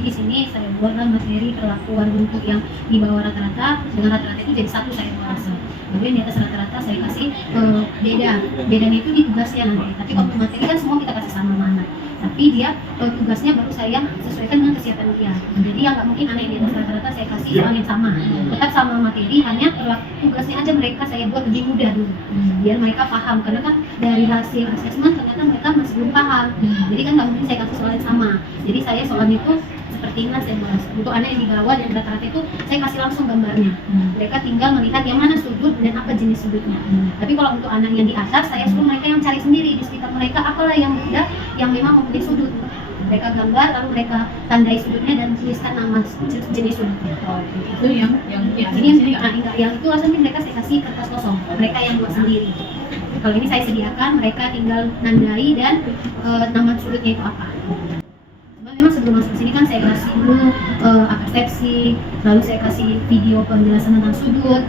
Jadi di sini saya buatlah materi perlakuan bentuk yang di bawah rata-rata dengan rata-rata itu jadi satu saya rasa. Lalu yang di atas rata-rata saya kasih bedanya itu di tugasnya nanti. Tapi kalau materi kan semua kita kasih sama mana. Tapi dia tugasnya baru saya sesuaikan dengan kesiapan dia. Jadi yang nggak mungkin anak yang di atas rata-rata saya kasih soal yang sama. Tetap sama materi, hanya tugasnya aja mereka saya buat lebih mudah dulu. Biar mereka paham, karena kan dari hasil asesmen ternyata mereka masih belum paham. Jadi kan nggak mungkin saya kasih soal yang sama. Jadi saya soalnya itu seperti ini saya bahas. Untuk anak yang di bawah yang rata-rata itu saya kasih langsung gambarnya. Mereka tinggal melihat yang mana sudut dan apa jenis sudutnya. Tapi kalau untuk anak yang di atas saya suruh mereka yang cari sendiri di sekitar mereka apalah yang mudah yang memang mempunyai sudut. Mereka gambar lalu mereka tandai sudutnya dan tuliskan nama jenis sudutnya. Itu yang yang itu langsung mereka saya kasih kertas kosong. Mereka yang buat sendiri. Kalau ini saya sediakan, mereka tinggal nandai dan nama sudutnya itu apa. Memang sebelum masuk sini kan saya kasih dulu persepsi, lalu saya kasih video penjelasan tentang sudut.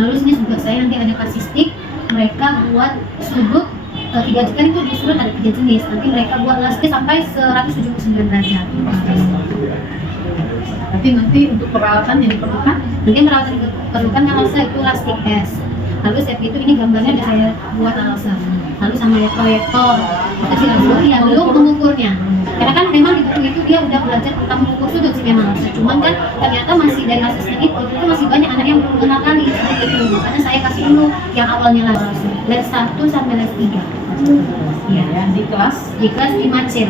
Lalu sini juga saya nanti ada kasih stick, mereka buat sudut 3 kan itu di sudut ada 3 jenis. Nanti mereka buat lastik sampai 179 derajat. Nanti untuk peralatan yang diperlukan? Nanti peralatan yang diperlukan kan Alsa itu lastik es. Lalu set itu ini gambarnya udah saya buat Alsa. Lalu sama ya proyektor, kasih langsung ya belum mengukurnya. Karena kan memang di buku itu dia udah belajar tentang mengukur sudut sih memang. Cuman kan ternyata masih dari asesmen itu masih banyak anak yang belum mengenal kali seperti itu. Makanya saya kasih dulu yang awalnya langsung les 1 sampai les 3. Ya, di kelas 5C.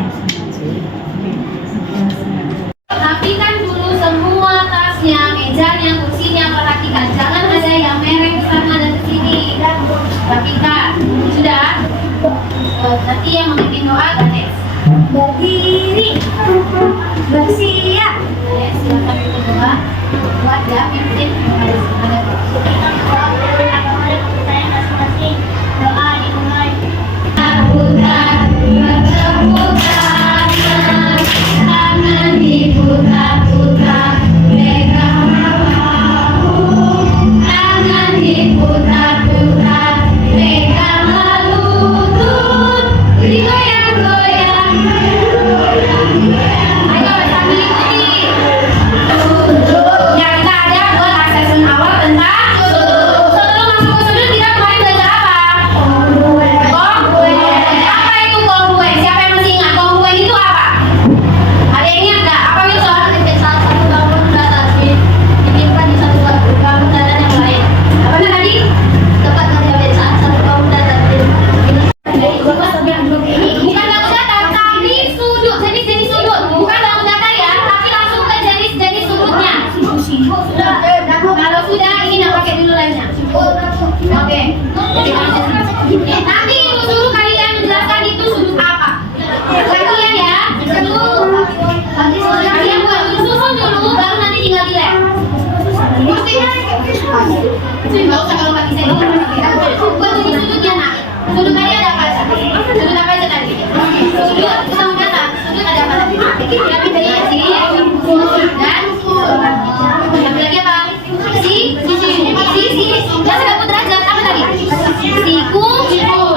Rapikan dulu semua tasnya, mejanya, kursinya, perhatikan. Jangan ada yang mereng ke sana dan ke sini. Rapikan. Sudah? Nanti yang memimpin doa Ganes. Berdiri. Bersiap. Silakan berdoa. Buat ya, pimpin. Doa dimulai. Tangan diputar-putar, pegang bahu. Tangan diputar-putar, pegang lutut. Digoyang-goyang. Ayo sambil ikuti. Ya kita ada buat asesmen awal tentang sudut. Sebelum masuk ke sudut kita kemarin belajar apa? Kongruen. Apa itu kongruen? Siapa yang masih ingat kongruen itu apa? Ada yang ingat nggak? Apa itu soal salah satu bangun datar ditimpa di satu bangun datar yang lain? Apa tadi? Tepat menjadi saat satu bangun datar bukan bangun datar tapi sudut, jenis sudut. Bukan bangun datar ya, tapi langsung ke jenis sudutnya. Kalau sudah ini nak pakai dulu lainnya. Oke. Nanti ibu suruh kalian menjelaskan itu sudut apa. Kalian ya, kalian buat susun dulu, baru nanti tinggal di lab. Nggak usah kalau bagi saya buat sudutnya nak. Sudut tadi ada apa? Sudut apa aja tadi? Sudut sama data. Sudut ada apa tadi? Tapi dari sini dan yang lagi apa? Sisi. Dan 90 derajat apa tadi? Siku.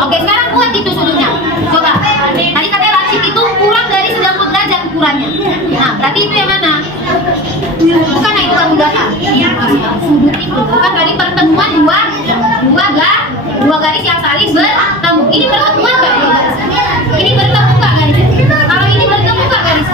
Oke, sekarang buat itu sudutnya. Coba. Tadi katanya lancip itu kurang dari 90 derajat ukurannya. Nah, berarti itu yang mana? Bukan itu kan data. Sudut itu bukan dari pertemuan dua garis yang saling bertemu. Ini pertemuan nggak dua garis? Ini bertemu nggak garis? Kalau ini bertemu nggak garis?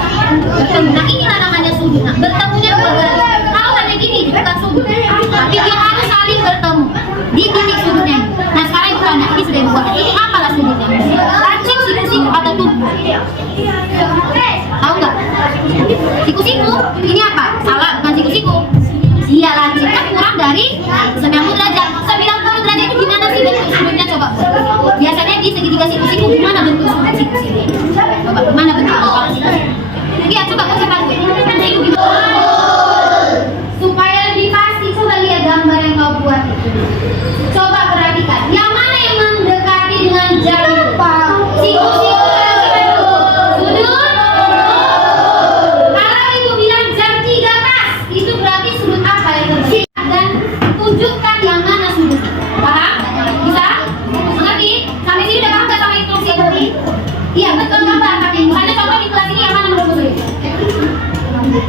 Bertemu. Nah inilah namanya sudut. Nah, bertemunya dua garis. Kalau ada gini bukan sudut, tapi dia harus saling bertemu di titik sudutnya. Nah sekarang itu tanya, ini sudah dibuat. Ini apalah sudutnya? Lancip, siku-siku atau tubuh? Tahu nggak? Siku-siku. Ini apa? Salah, bukan siku-siku. Iya, lancip kan kurang dari 90 derajat. 90 derajat itu gimana sih bentuk sudutnya? Coba. Biasanya di segitiga siku-siku gimana bentuk sudut siku-siku? Coba, gimana bentuk siku-siku? Iya, coba kasih tahu gue. Itu gimana? Supaya lebih pasti, coba lihat gambar yang kau buat itu. Coba perhatikan, yang mana yang mendekati dengan jari? Siku-siku. Sudut. Kalau ibu bilang jam 3 pas, itu berarti sudut apa yang terjadi? Dan tunjukkan yang mana sudut. Paham? Bisa? Mengerti? Sampai sini udah paham nggak sama instruksi tadi? Iya betul gambar, tapi bukannya contoh di kelas ini yang mana menurut sudut?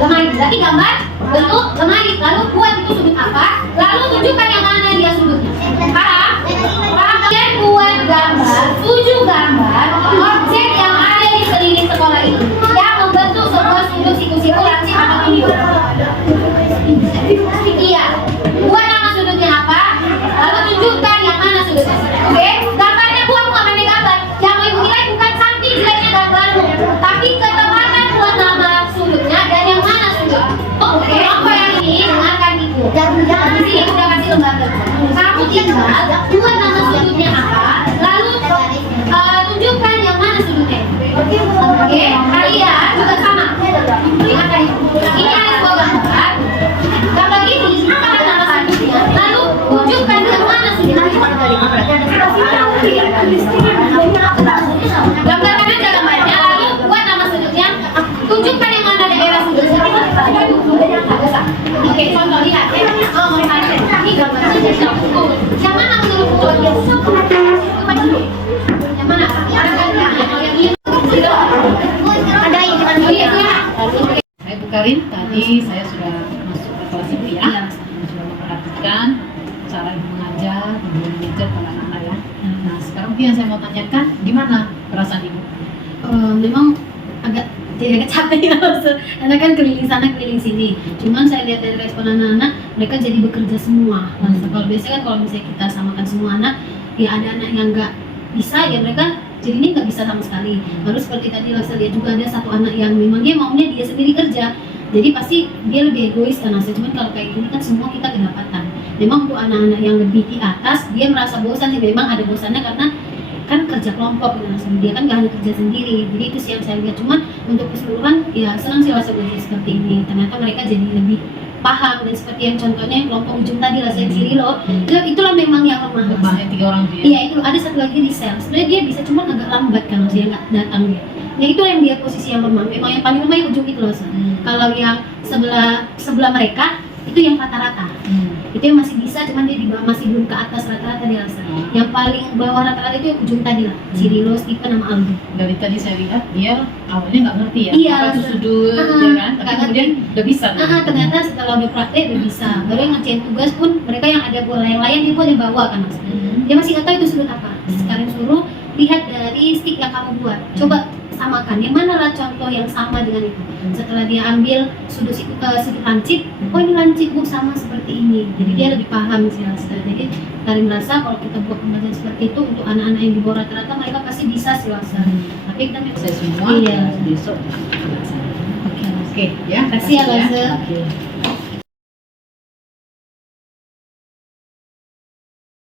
lemari. Berarti gambar bentuk lemari. Lalu buat itu sudut apa? Lalu tunjukkan yang mana dia sudutnya. Paham? Kalian buat gambar, 7 gambar objek yang ada di sekeliling sekolah itu yang membentuk sebuah sudut siku-siku lancip atau ini. Iya. Buat nama sudutnya apa? Lalu tunjukkan yang mana sudutnya. Oke? Gambarnya buat mana nih gambar? Yang ibu nilai bukan cantik jeleknya gambarmu, tapi ketepatan buat nama sudutnya dan yang mana sudut. Oke? Kelompok yang ini dengarkan ibu. Di sini udah kasih lembaga. Kamu tinggal buat nama sudutnya apa, lalu tunjukkan yang mana sudutnya. Oke? Kalian juga sama. Dengarkan ibu. Ini ada sebuah gambar. Gambar ini apa nama sudutnya, lalu tunjukkan yang mana sudutnya. Gambarkan aja gambarnya, lalu buat nama sudutnya, tunjukkan yang mana daerah sudutnya. Oke, contoh lihat. Oh, ini gambarnya. Yang mana menurutmu? Yang mana? Yang ini. Ada yang Saya Bu Karin, tadi saya sudah masuk ke kelas ibu ya. Iya. Sudah memperhatikan cara ibu mengajar, ibu mengajar pada anak-anak ya. Nah, sekarang mungkin yang saya mau tanyakan, gimana perasaan ibu? Memang agak capek ya, karena kan keliling sana keliling sini. Cuman saya lihat dari respon anak-anak, mereka jadi bekerja semua. Kalau biasanya kan kalau misalnya kita samakan semua anak, ya ada anak yang nggak bisa, ya mereka jadinya nggak bisa sama sekali. Lalu seperti tadi Laksa lihat juga ada satu anak yang memang dia maunya dia sendiri kerja, jadi pasti dia lebih egois kan Laksa. Cuman kalau kayak gini kan semua kita kedapatan. Memang untuk anak-anak yang lebih di atas, dia merasa bosan sih, memang ada bosannya karena kan kerja kelompok gitu langsung, dia kan gak hanya kerja sendiri. Jadi itu sih yang saya lihat. Cuman untuk keseluruhan ya senang sih Laksa belajar seperti ini. Ternyata mereka jadi lebih paham, dan seperti yang contohnya yang kelompok ujung tadi Laksa sendiri loh, itulah memang yang lemah. Lemahnya 3 orang dia. Iya, itu ada satu lagi di sel. Sebenarnya dia bisa, cuman agak lambat kan Laksa, nggak datang dia. Ya itu yang dia posisi yang lemah. Memang yang paling lemah yang ujung itu Laksa. Kalau yang sebelah mereka itu yang rata-rata. Itu yang masih bisa, cuman dia di bawah, masih belum ke atas rata-rata dia Laksa. Yang paling bawah rata-rata itu yang ujung tadi lah, Cirilo, Stephen, sama Aldo. Dari tadi saya lihat dia awalnya nggak ngerti ya, Iya, apa itu sudut, ya kan? Tapi nggak kemudian udah bisa. Ternyata setelah udah praktek udah bisa. Baru yang ngerjain tugas pun mereka yang ada bola yang lain dia boleh bawa kan Mas. Dia masih nggak tahu itu sudut apa. Sekarang suruh lihat dari stick yang kamu buat. Coba samakan, yang mana lah contoh yang sama dengan itu. Setelah dia ambil sudut lancip, oh ini lancip Bu, sama seperti ini. Jadi dia lebih paham sih Laksa. Jadi Karin merasa kalau kita buat pembelajaran seperti itu untuk anak-anak yang di bawah rata-rata, mereka pasti bisa sih Laksa. Tapi kita Saya semua Iya. besok. Oke ya. Kasih ya Laksa. Oke.